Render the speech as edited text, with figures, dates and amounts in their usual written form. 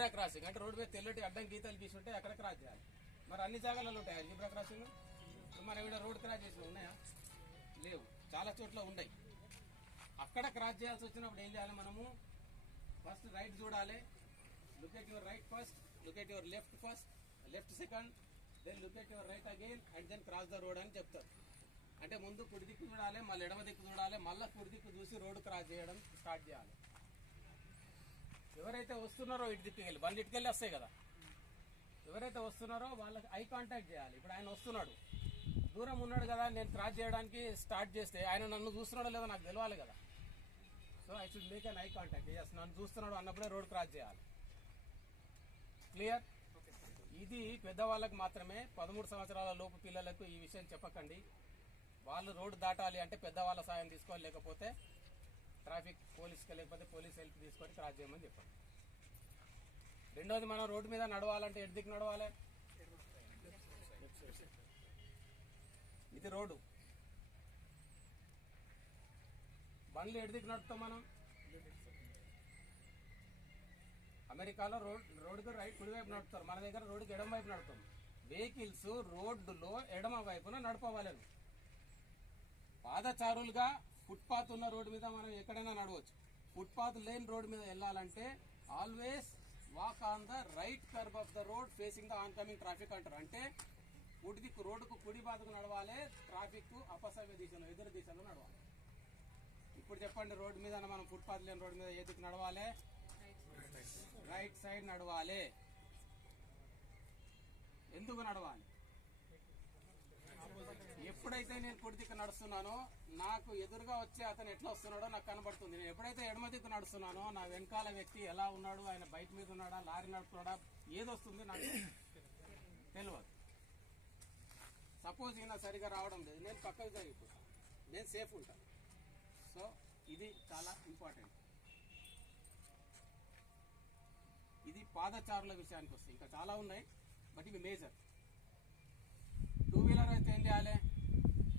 Zebra crossing అంటే road మీద తెల్లటి అడ్డం గీతలు గీసి ఉంటే అక్కడ క్రాస్ చేయాలి. మరి అన్ని జాగాలలో ఉంటాయా జిబ్రా క్రాసింగ్? మన ఇక్కడ రోడ్ క్రాస్ చేసి ఉన్నాయా? లేవు, చాలా చోట్ల ఉన్నాయి. అక్కడ క్రాస్ చేయాల్సి వచ్చినప్పుడు ఏం చేయాలి మనము? ఫస్ట్ రైట్ చూడాలి, look at your right first, look at your left first, left second, then look at your right again and then cross the road అని చెప్తారు. అంటే ముందు కుడి దిక్కు చూడాలి, మళ్ళీ ఎడమ దిక్కు చూడాలి, మళ్ళీ కుడి దిక్కు చూసి రోడ్డు క్రాస్ చేయడం స్టార్ట్ చేయాలి. ఎవరైతే వస్తున్నారో ఇటు దిక్కుకి వెళ్ళి బండి ఇటుకెళ్ళి వస్తాయి కదా, ఎవరైతే వస్తున్నారో వాళ్ళకి ఐ కాంటాక్ట్ చేయాలి. ఇప్పుడు ఆయన వస్తున్నాడు, దూరం ఉన్నాడు కదా, నేను క్రాస్ చేయడానికి స్టార్ట్ చేస్తే ఆయన నన్ను చూస్తున్నాడో లేదో నాకు తెలియాలి కదా. So I should make an eye contact. Yes, నన్ను చూస్తున్నాడు అన్నప్పుడే రోడ్ క్రాస్ చేయాలి. క్లియర్? ఇది పెద్దవాళ్ళకి మాత్రమే. 13 సంవత్సరాల లోపు పిల్లలకు ఈ విషయం చెప్పకండి. వాళ్ళు రోడ్డు దాటాలి అంటే పెద్దవాళ్ళ సాయం తీసుకోవాలి, లేకపోతే ట్రాఫిక్ పోలీస్కి లేకపోతే పోలీస్ హెల్ప్ తీసుకొని క్రాస్ చేయమని చెప్పండి. రెండోది, మనం రోడ్డు మీద నడవాలంటే ఎటు దిక్కు నడవాలి? ఇది రోడ్డు, బండ్లు ఎటు దిక్కు నడుపుతాం మనం? అమెరికాలో రోడ్డుకి రైట్ కుడి వైపు నడుపుతారు, మన దగ్గర రోడ్డుకి ఎడమ వైపు నడుపుతాం. వెహికల్స్ రోడ్డులో ఎడమ వైపున నడపవాలను. పాదచారులుగా ఫుట్పాత్ ఉన్న రోడ్డు మీద మనం ఎక్కడైనా నడవచ్చు. ఫుట్పాత్ లేని రోడ్డు మీద వెళ్ళాలంటే always walk on the right curve of the road facing the on coming traffic అంటారు. అంటే కుడి దిక్కు రోడ్డుకు కుడి బాధకు నడవాలి, ట్రాఫిక్ అపసవ్య దిశలో ఎదురు దిశలో నడవాలి. ఇప్పుడు చెప్పండి, రోడ్డు మీద మనం ఫుట్పాత్ లేని రోడ్డు మీద ఏ దిక్కు నడవాలి? రైట్ సైడ్ నడవాలి. ఎందుకు నడవాలి? ఎప్పుడైతే నేను కుడి దిక్కు నడుస్తున్నానో నాకు ఎదురుగా వచ్చే అతను ఎట్లా వస్తున్నాడో నాకు కనబడుతుంది. నేను ఎప్పుడైతే ఎడమ దిక్కు నడుస్తున్నానో నా వెనకాల వ్యక్తి ఎలా ఉన్నాడు, ఆయన బైక్ మీద ఉన్నాడా, లారీ నడుపుతున్నాడా, ఏది వస్తుంది నాకు తెలియదు. సపోజ్ ఈయన సరిగా రావడం లేదు, నేను పక్కకు జరిగిపోతాను, నేను సేఫ్ ఉంటాను. సో ఇది చాలా ఇంపార్టెంట్. ఇది పాదచారుల విషయానికి వస్తే ఇంకా చాలా ఉన్నాయి, బట్ ఇవి మేజర్. టూ వీలర్ అయితే ఏం చేయాలి?